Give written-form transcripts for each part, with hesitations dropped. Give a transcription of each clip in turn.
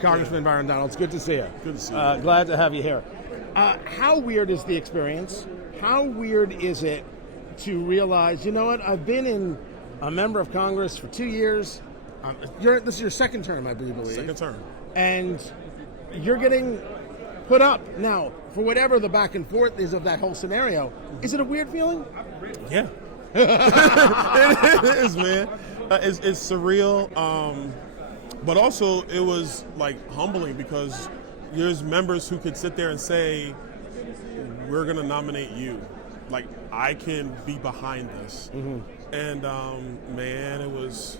Congressman Byron Donald, it's good to see you. Good to see you. Glad to have you here. How weird is the experience? How weird is it to realize, you know what, I've been a member of Congress for 2 years. This is your second term, I believe. Second term. And you're getting put up. Now, for whatever the back and forth is of that whole scenario, is it a weird feeling? Yeah. It is, man. It's surreal. But also, it was like humbling because there's members who could sit there and say, we're going to nominate you. Like, I can be behind this. Mm-hmm. And, man, it was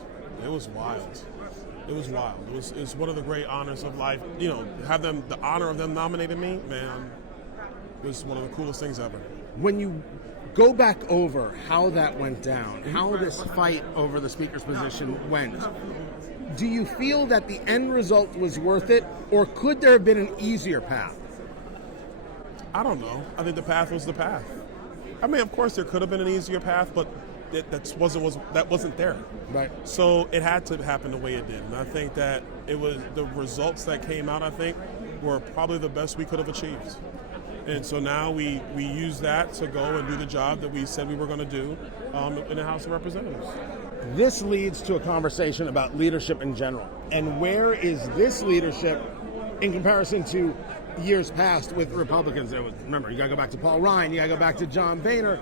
wild. It was wild. It's one of the great honors of life. You know, have them, the honor of them nominating me, man, it was one of the coolest things ever. When you go back over how that went down, how this fight over the speaker's position went, do you feel that the end result was worth it, or could there have been an easier path? I don't know. I think the path was the path. I mean, of course, there could have been an easier path, but that wasn't there. Right. So it had to happen the way it did, and I think that it was the results that came out. I think were probably the best we could have achieved, and so now we use that to go and do the job that we said we were going to do in the House of Representatives. This leads to a conversation about leadership in general, and where is this leadership in comparison to years past with Republicans? Remember, you got to go back to Paul Ryan, you got to go back to John Boehner.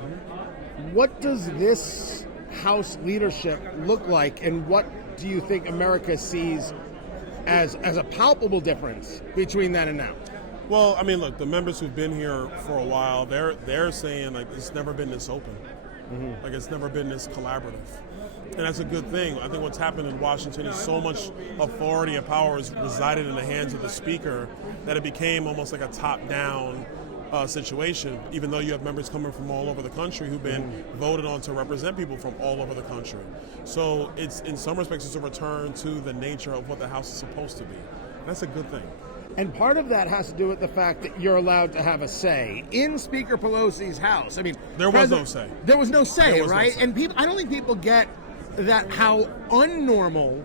What does this House leadership look like, and what do you think America sees as a palpable difference between then and now? Well, I mean, look, the members who've been here for a while, they're saying, like, it's never been this open. Mm-hmm. Like, it's never been this collaborative. And that's a good thing. I think what's happened in Washington is so much authority and power has resided in the hands of the speaker that it became almost like a top-down situation, even though you have members coming from all over the country who've been voted on to represent people from all over the country. So it's, in some respects, it's a return to the nature of what the House is supposed to be. And that's a good thing. And part of that has to do with the fact that you're allowed to have a say in Speaker Pelosi's House. I mean, there was no say. There was no say, right? No say. And I don't think people get that how unnormal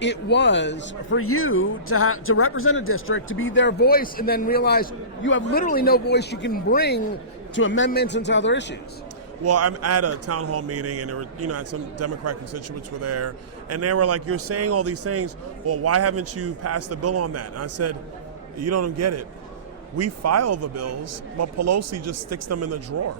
it was for you to represent a district, to be their voice, and then realize you have literally no voice you can bring to amendments and to other issues. Well, I'm at a town hall meeting, and there were, some Democrat constituents were there, and they were like, "You're saying all these things. Well, why haven't you passed the bill on that?" And I said, "You don't get it. We file the bills, but Pelosi just sticks them in the drawer.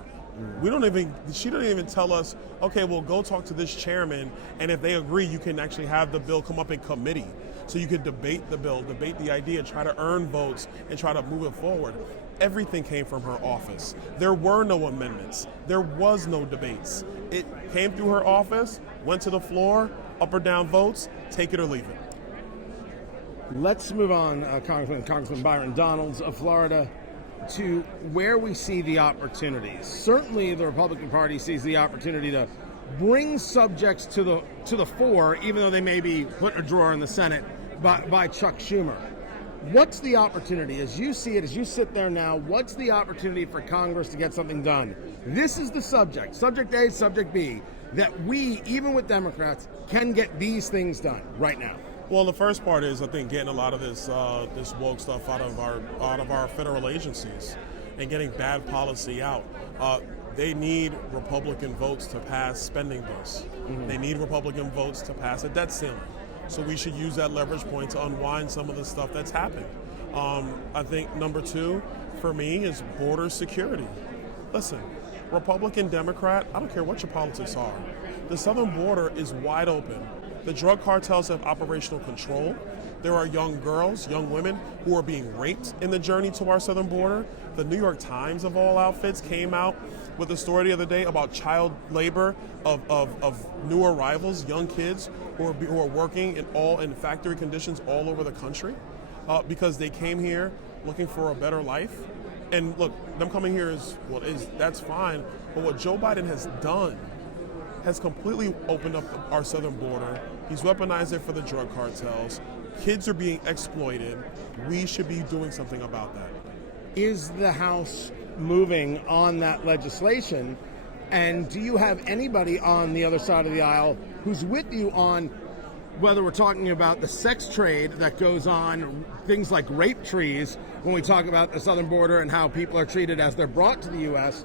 She don't even tell us, okay, well, go talk to this chairman, and if they agree, you can actually have the bill come up in committee. So you could debate the bill, debate the idea, try to earn votes, and try to move it forward." Everything came from her office. There were no amendments. There was no debates. It came through her office, went to the floor, up or down votes, take it or leave it. Let's move on, Congressman Byron Donalds of Florida, to where we see the opportunities. Certainly the Republican Party sees the opportunity to bring subjects to the fore, even though they may be put in a drawer in the Senate by Chuck Schumer. What's the opportunity, as you see it, as you sit there now, what's the opportunity for Congress to get something done? This is the subject A, subject B, that we, even with Democrats, can get these things done right now. Well, the first part is, I think, getting a lot of this woke stuff out of our federal agencies and getting bad policy out. They need Republican votes to pass spending bills. Mm-hmm. They need Republican votes to pass a debt ceiling. So we should use that leverage point to unwind some of the stuff that's happened. I think number two, for me, is border security. Listen, Republican, Democrat, I don't care what your politics are. The southern border is wide open. The drug cartels have operational control. There are young girls, young women who are being raped in the journey to our southern border. The New York Times, of all outfits, came out with a story the other day about child labor of new arrivals, young kids who are working in factory conditions all over the country because they came here looking for a better life. And look, them coming here that's fine. But what Joe Biden has done has completely opened up our southern border. He's weaponized it for the drug cartels. Kids are being exploited. We should be doing something about that. Is the House moving on that legislation? And do you have anybody on the other side of the aisle who's with you on whether we're talking about the sex trade that goes on, things like rape trees, when we talk about the southern border and how people are treated as they're brought to the U.S.,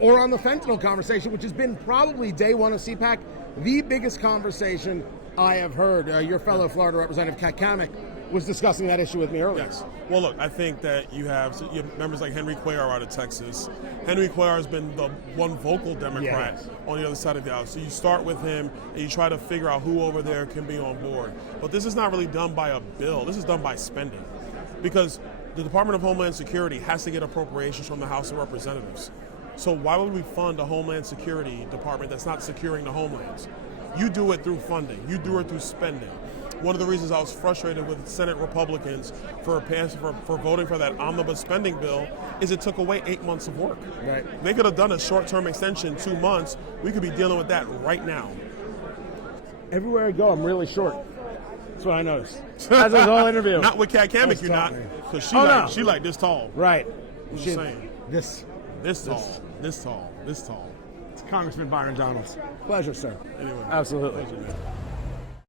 or on the fentanyl conversation, which has been probably day one of CPAC, the biggest conversation I have heard. Your fellow Florida Representative Katz was discussing that issue with me earlier. Yes. Well, look, I think that you have members like Henry Cuellar out of Texas. Henry Cuellar has been the one vocal Democrat on the other side of the aisle. So you start with him and you try to figure out who over there can be on board. But this is not really done by a bill. This is done by spending. Because the Department of Homeland Security has to get appropriations from the House of Representatives. So why would we fund a Homeland Security department that's not securing the homelands? You do it through funding. You do it through spending. One of the reasons I was frustrated with Senate Republicans for voting for that omnibus spending bill is it took away 8 months of work. Right. They could have done a short-term extension, 2 months. We could be dealing with that right now. Everywhere I go, I'm really short. That's what I noticed. That's the whole interview. Not with Katz, you're not, because she like this tall. Right. I'm just saying. This tall. This tall. It's Congressman Byron Donalds. Pleasure, sir. Anyway. Absolutely. Pleasure, man.